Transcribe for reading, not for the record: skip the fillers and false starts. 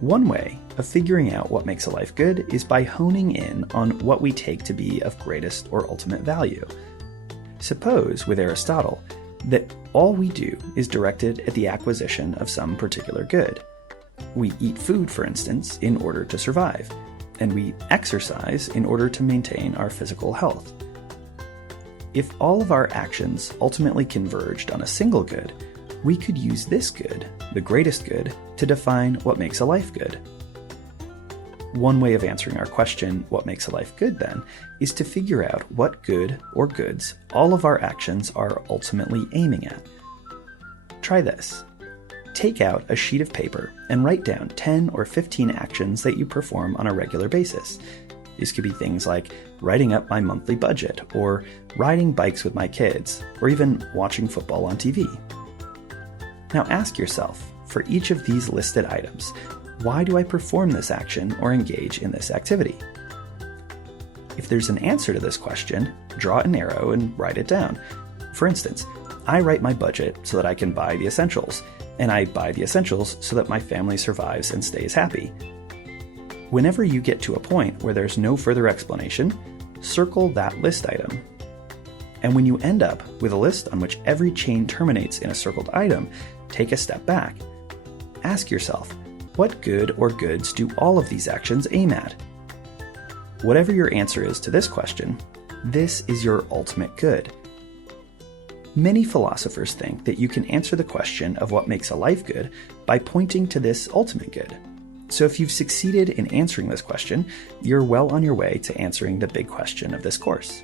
One way of figuring out what makes a life good is by honing in on what we take to be of greatest or ultimate value. Suppose, with Aristotle, that all we do is directed at the acquisition of some particular good. We eat food, for instance, in order to survive, and we exercise in order to maintain our physical health. If all of our actions ultimately converged on a single good, we could use this good, the greatest good, to define what makes a life good. One way of answering our question, what makes a life good then, is to figure out what good or goods all of our actions are ultimately aiming at. Try this. Take out a sheet of paper and write down 10 or 15 actions that you perform on a regular basis. These could be things like writing up my monthly budget, or riding bikes with my kids, or even watching football on TV. Now ask yourself, for each of these listed items, why do I perform this action or engage in this activity? If there's an answer to this question, draw an arrow and write it down. For instance, I write my budget so that I can buy the essentials, and I buy the essentials so that my family survives and stays happy. Whenever you get to a point where there's no further explanation, circle that list item. And when you end up with a list on which every chain terminates in a circled item, take a step back. Ask yourself, what good or goods do all of these actions aim at? Whatever your answer is to this question, this is your ultimate good. Many philosophers think that you can answer the question of what makes a life good by pointing to this ultimate good. So if you've succeeded in answering this question, you're well on your way to answering the big question of this course.